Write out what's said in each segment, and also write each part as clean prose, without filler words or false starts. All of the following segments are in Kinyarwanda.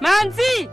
Manzi!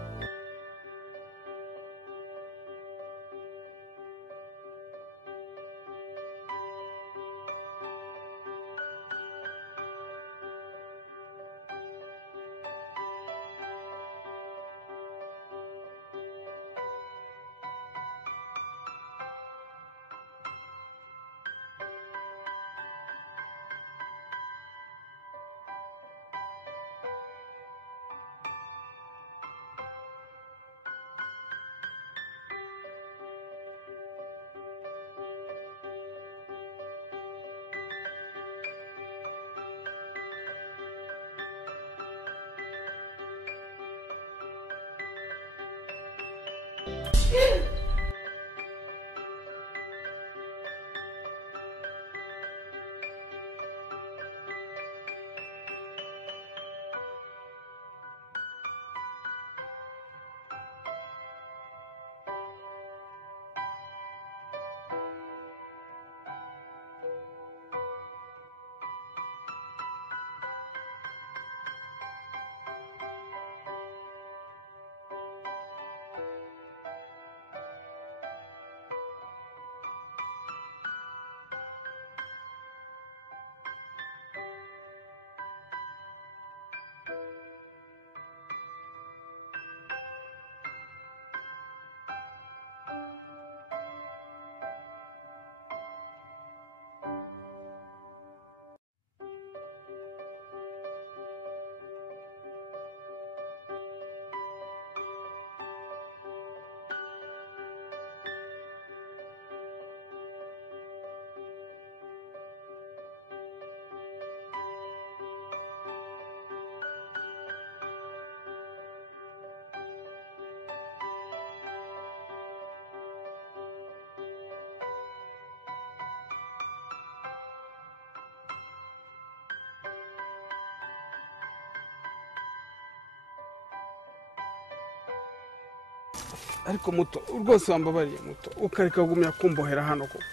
ariko muto rwose wambabariye muto ukareka kugumya kumbohera hano koko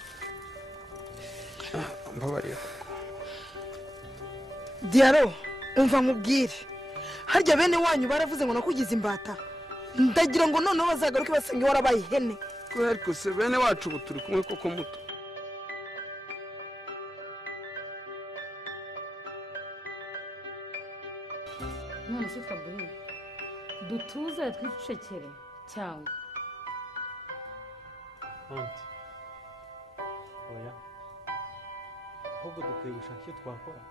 mbabariye Diaro umva nkubwire harya bene wanyu baravuze ngo nakugize imbata ndagira ngo noneho bazagaruke basenge warabaye ihene ko ariko se bene wacu ubu turi kumwe koko muto none se Fabrice dutuze twicecekere cyangwa Anti oya ahubwo dukwiye gushaka icyo twakora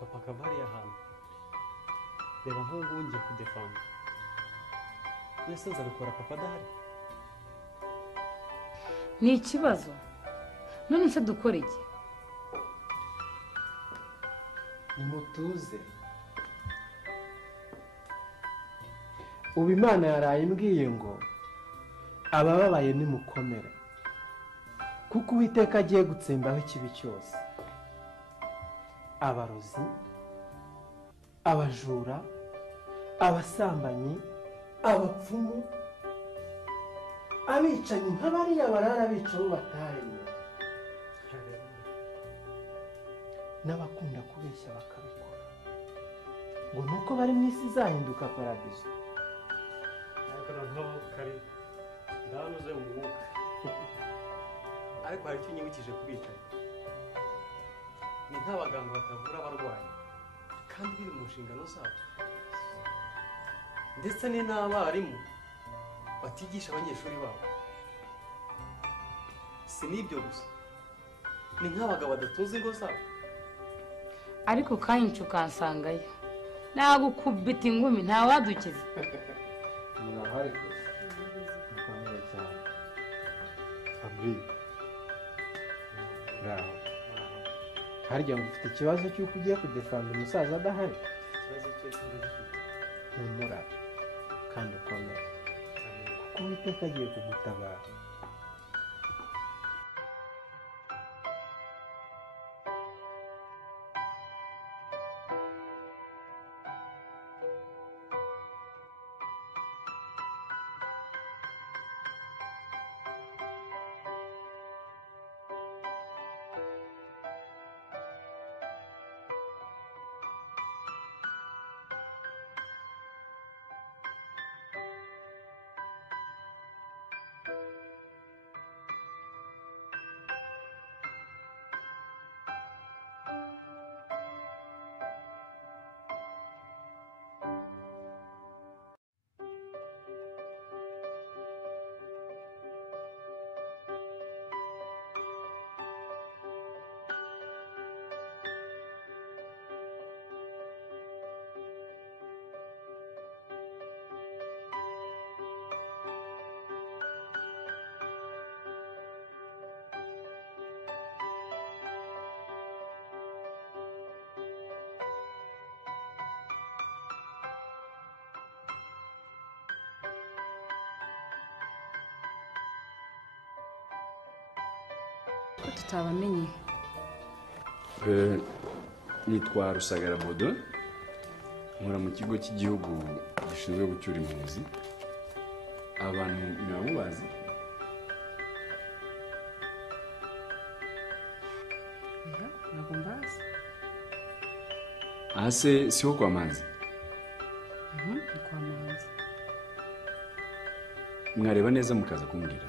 papa akava hariya hantu reba nk'ubu ngiye kudefanda mbese nzabikora papa adahari ni ikibazo none se dukora iki nimutuze ubu Imana yaraye imbwiye ngo abababaye nimukomere kuko Uwiteka agiye gutsembaho ikibi cyose abarozi abajura abasambanyi abapfumu abicanyi nk'abariya barara bica abo bataremye n'abakunda kubeshya bakabikora ngo nuko bari mu isi izahinduka paradizo ariko noneho kari ndanuze mu mwuka ariko hari icyo nyibukije kubicaye ni nk'abaganga batavura abarwayi kandi biri mu nshingano zabo ndetse ni n'abarimu batigisha abanyeshuri babo si n'ibyo gusa ni nk'abagabo badatunze ingo zabo ariko kanyinshi ukansangayo nagukubita ingumi ntawadukiza murahari gusa mukomere cyane Fabrice bravo harya ngo ufite ikibazo cy'uko ugiye kudefanda umusaza adahari ikibazo cyo gifite humura kandi ukomere kuko Uwiteka agiye kugutabara tutabamenye. nitwa Rusagara Bodo, nkora mu kigo cy'igihugu gishinzwe gucyura impunzi. Abantu mwamubazi? Ntabwo mbazi. Aha se siho kwa Manzi? Ni kwa Manzi. Mwareba neza mukaza kumbwira.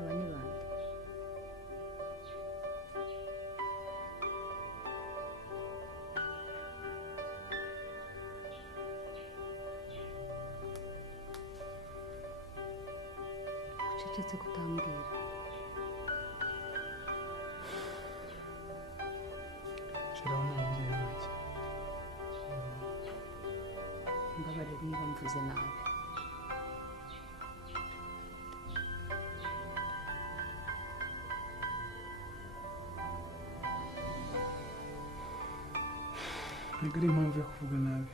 Aba ni bande? Ucecetse kutambwira. shiraho n'ababyeyi banjye. Mbabarira niba mvuze nabi. ntabwo ari impamvu yo kuvuga nabi.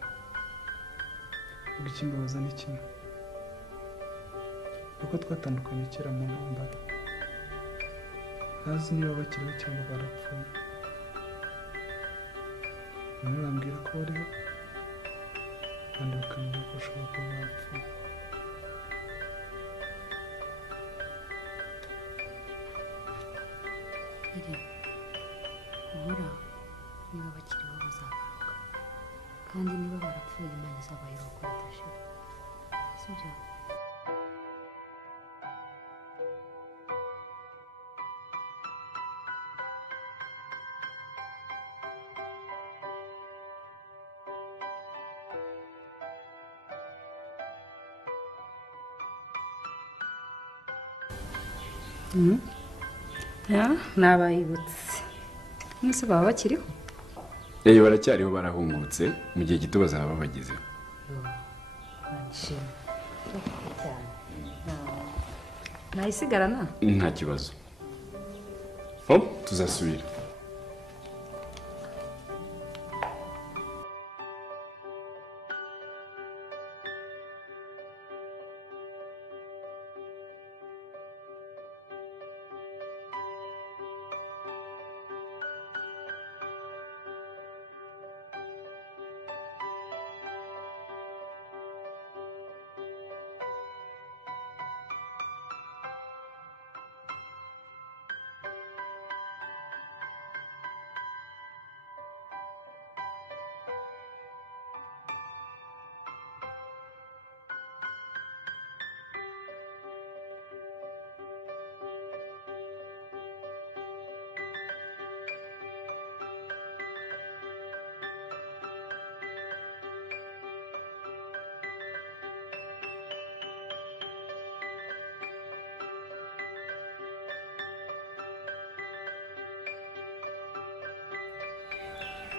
Vuga ikimbabaza ni kimwe. Uko twatandukanye kera mu ntambara. Ntazi niba bakiriho cyangwa barapfuye. Bamwe bambwira ko bariho, abandi bakambwira ko bashobora kuba bapfuye. Iri uhora niba bakiriho bazagaruka, kandi niba barapfuye Imana izabayeho ko ridashira, sibyo? Nabayibutse. Mwese baba bakiriho? Baracyariho, barahungutse, mu gihe gito bazaba bagezeho. Nayisigarana? Nta kibazo. Tuzasubira.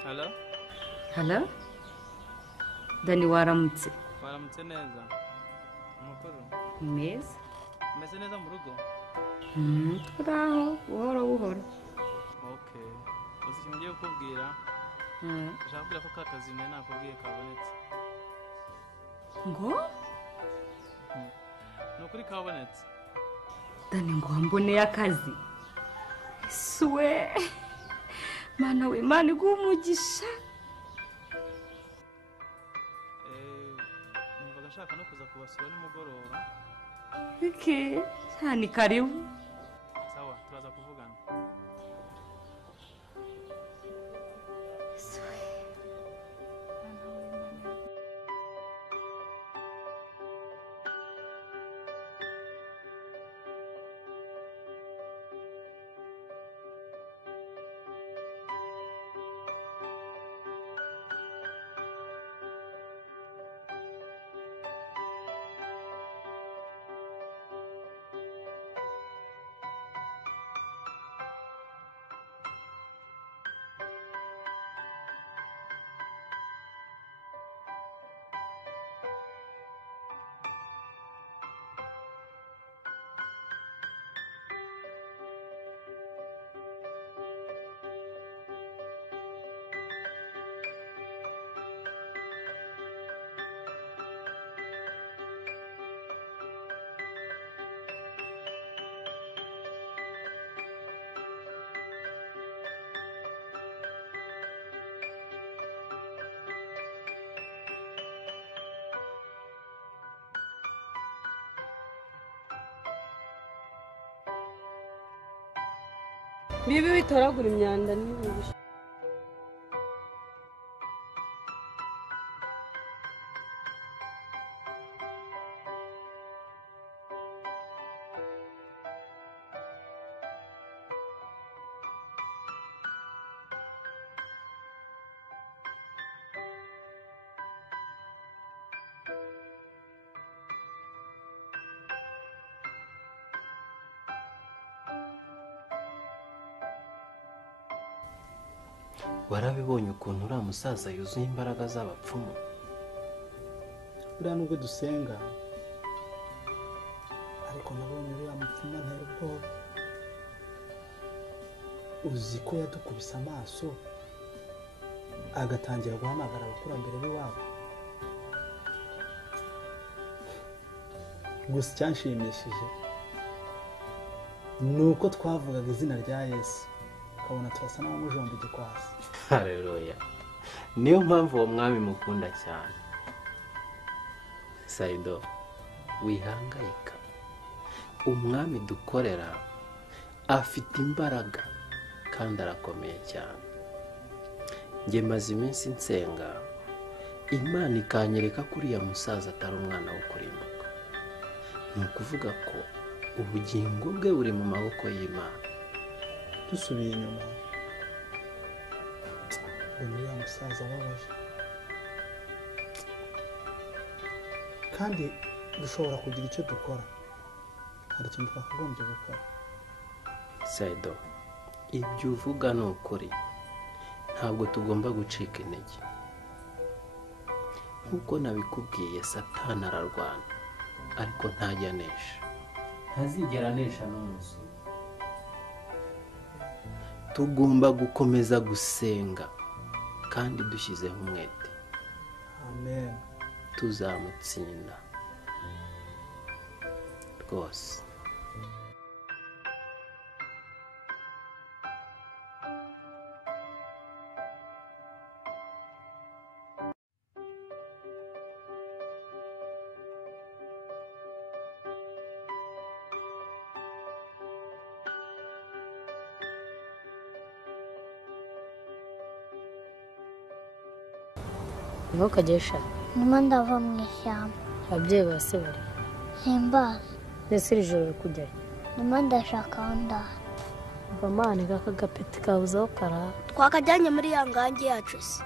Hello? Hello? Dani waramutse? Waramutse neza. Amakuru? Meza. Meze neza mu rugo? Turaho buhoro buhoro. Okay. Uzi ikintu ngiye kukubwira? Ushaka kubwira ko ka kazi nawe nakubwiye kabonetse. Ngo? Ni ukuri kabonetse. Dani ngo wamboneye akazi. Suwe. Mana we, Mana iguha umugisha. Numvaga nshaka no kuza kubasura nimugoroba. Cyane karibu. Sawa, turaza kuvugana. bibi bitoragura imyanda n'ibibi. warabibonye ukuntu uriya musaza yuzuye imbaraga z'abapfumu. buriya nubwo dusenga ariko nabonye uriya mupfumu antera ubwoba. uzi ko yadukubise amaso agatangira guhamagara abakurambere b'iwabo. gusa icyanshimishije ni uko twavugaga izina rya Yesu ukabona turasa n'abamujomba igikwasi. Haleluya. niyo mpamvu uwo mwami mukunda cyane. Saido, wihangayika, umwami dukorera afite imbaraga kandi arakomeye cyane. njye maze iminsi nsenga, Imana ikanyereka ko uriya musaza atari umwana wo kurimbuka. ni ukuvuga ko ubugingo bwe buri mu maboko y'Imana. dusubiye inyuma ubona uriya musaza ababaje, kandi dushobora kugira icyo dukora. hari ikintu twakagombye gukora. Saido, ibyo uvuga ni ukuri, ntabwo tugomba gucika intege. nk'uko nabikubwiye, Satani ararwana ariko ntajya anesha, ntazigera anesha n'umunsi. tugomba gukomeza gusenga kandi dushyizeho umwete. amen. tuzamutsinda rwose. niho kagesha nyuma ndava mu ishyamba. ababyeyi base bari simbazi. mbese iri joro uri kujyayo? nyuma ndashaka aho ndara. vamane kaka gapeti kabuze aho karara. twakajyanye muri ya ngangi yacu se.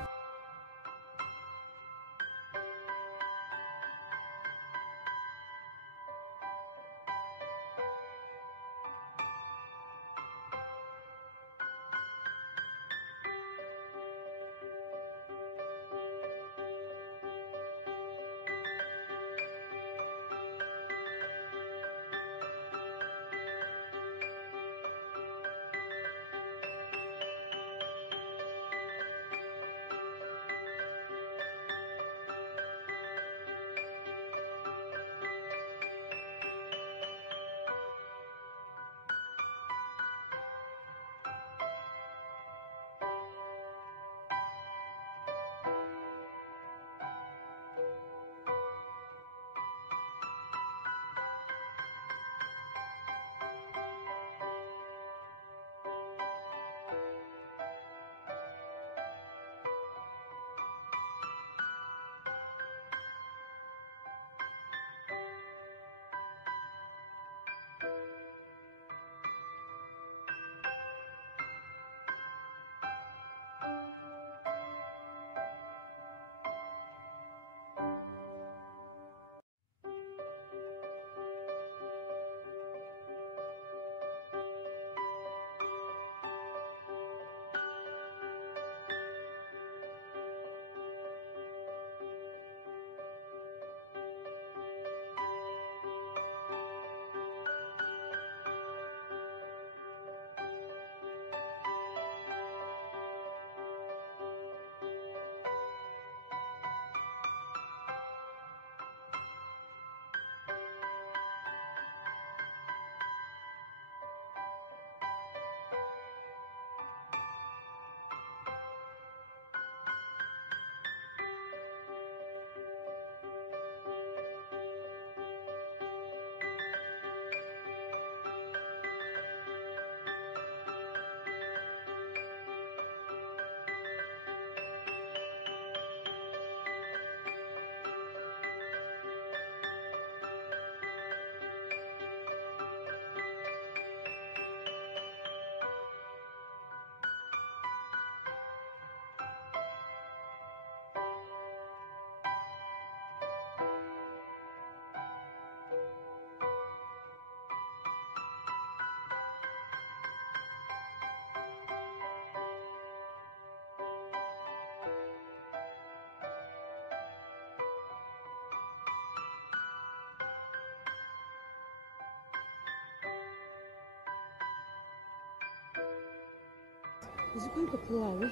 uzi ko ari papa wawe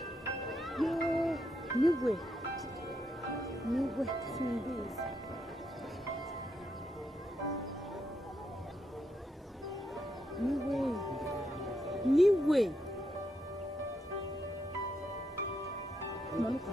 yo niwe simbizi niwe manuka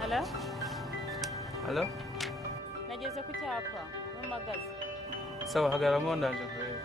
Halo? Halo? Nageze ku cyapa mpamagaze. Sawa hagaramo ndaje kureba.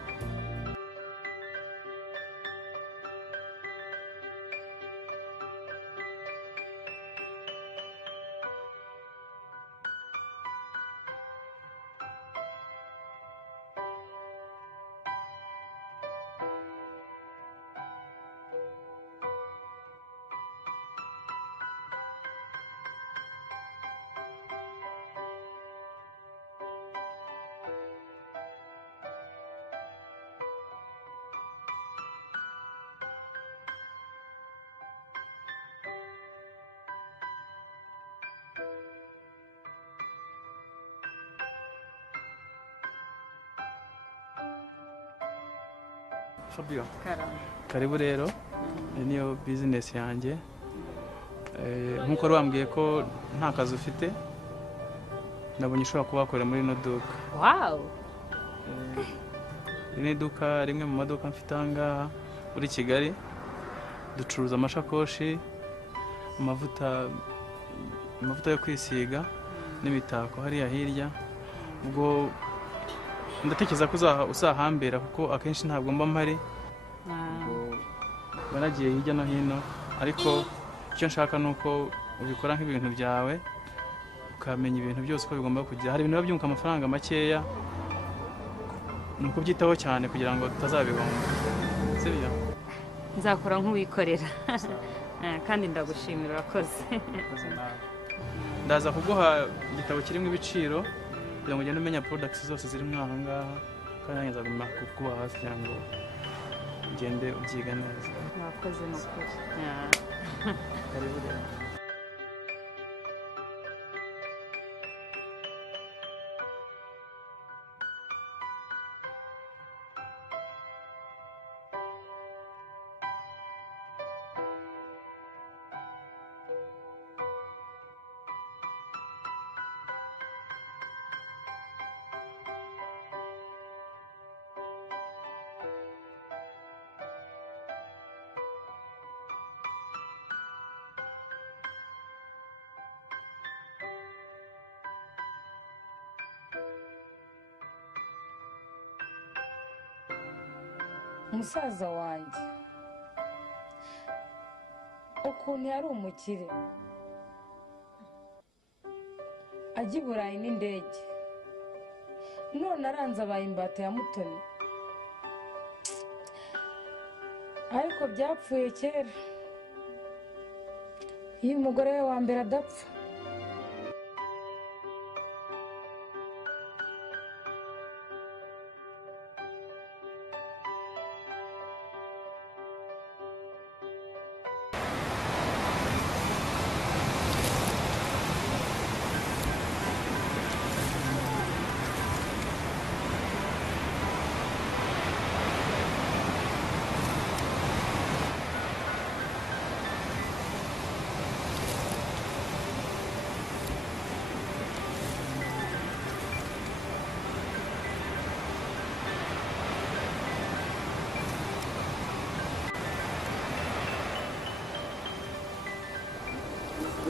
Fabio. Karibu rero. Niyo business yanjye. Nkuko wambwiye ko nta kazi ufite. Nabonye ushobora kuba wakorera muri ino duka. Wow. Iri duka rimwe mu maduka mfite ahangaha muri Kigali. Ducuruza amashakoshi, amavuta yo kwisiga n'imitako hariya hirya. Ubwo ndatekereza ko uzahambera kuko akenshi ntabwo mba mpari. Baragiye hirya no hino ariko icyo nshaka nuko ubikora nk'ibintu byawe ukamenya ibintu byose uko bigomba kujya. Hari ibintu byunguka amafaranga makeya nuko byitaho cyane kugira ngo tutazabihomba. Sibyo? Nzakora nk'uwikorera. Kandi ndagushimira urakoze. Ndaza kuguha igitabo kirimo ibiciro kugira ngo ugende umenya products zose zirimo aha ngaha kandi nzaguma kukuba hafi kugira ngo ugende ubyiga neza. Urakoze n'ukuri. Karibu rero. musaza wanjye ukuntu yari umukire ajya i burayi n'indege none aranze abaye imbata ya Mutoni ariko byapfuye kera iyo umugore we wa mbere adapfa.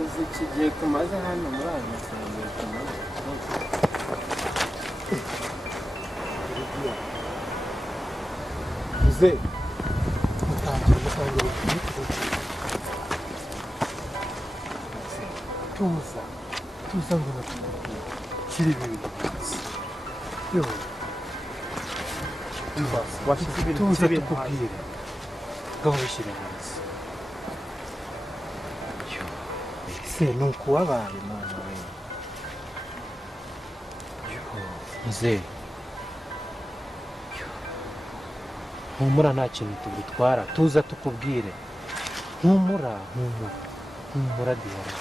uzi iki gihe tumaze hano muri aya masengero tumaze muze mutangira tuza ngo batumubwire kiri ibi bintu byose yo washyize ibintu tuza tukubwire ngaho bishyire hasi se ni ukuwabaye mwana we muzehe humura nta kintu tugutwara tuza tukubwire humura diyaro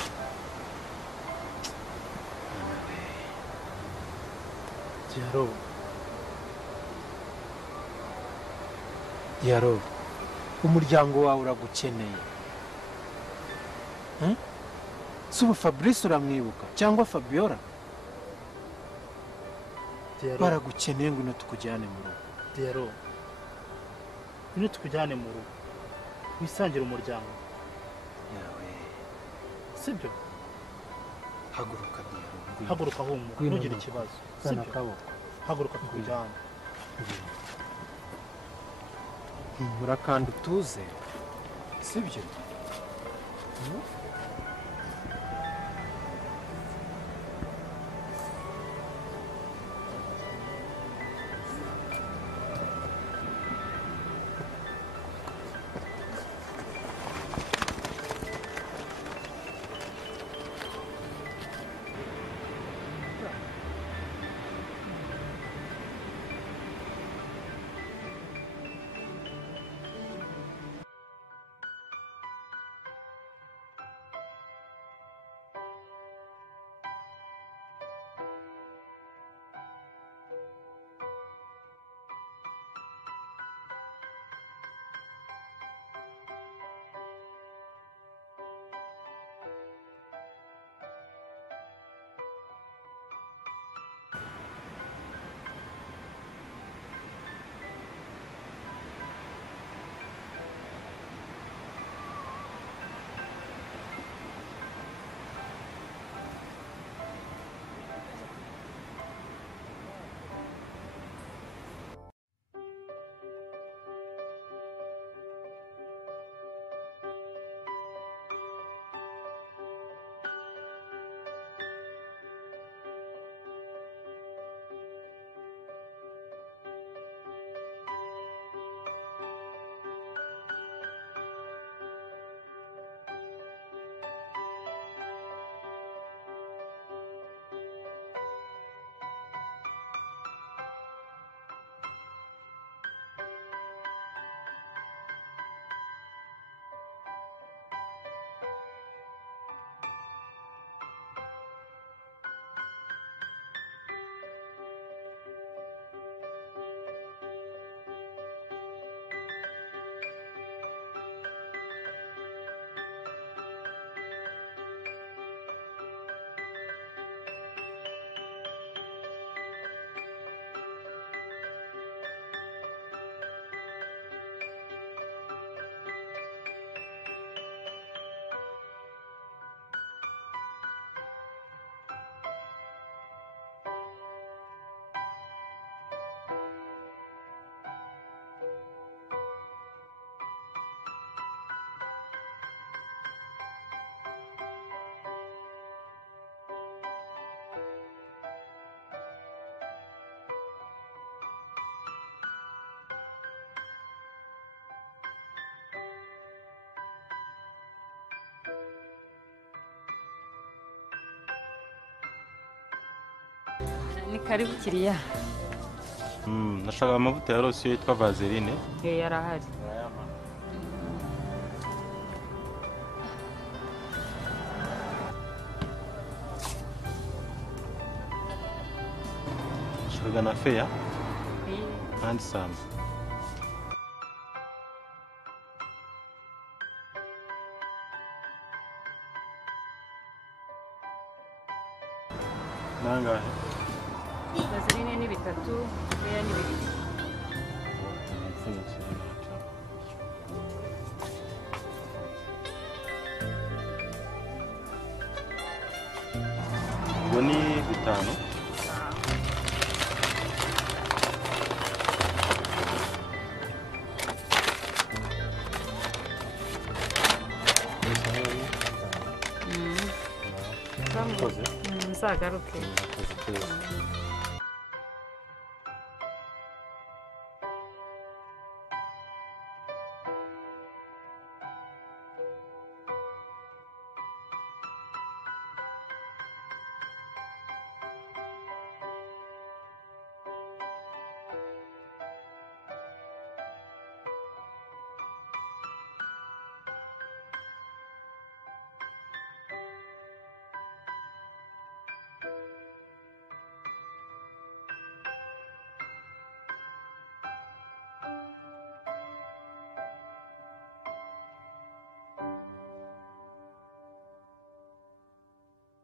diyaro umuryango wawe uragukeneye si ubu Fabrice uramwibuka cyangwa Fabiola baragukeneye ngo ino tukujyane mu rugo diyaro ino tukujyane mu rugo wisangire umuryango yawe sibyo haguruka diyaro haguruka humura ntugire ikibazo sibyo haguruka tukujyane humura kandi utuze sibyo Ni karibu kiriya. Nashaka amavuta ya rosiyo yitwa vaseline. Yarahari. Nashaka na feya. And some. Nangahe? Vaseline ni 3, feya ni 2. Ubwo ni 5. Nzagaruke.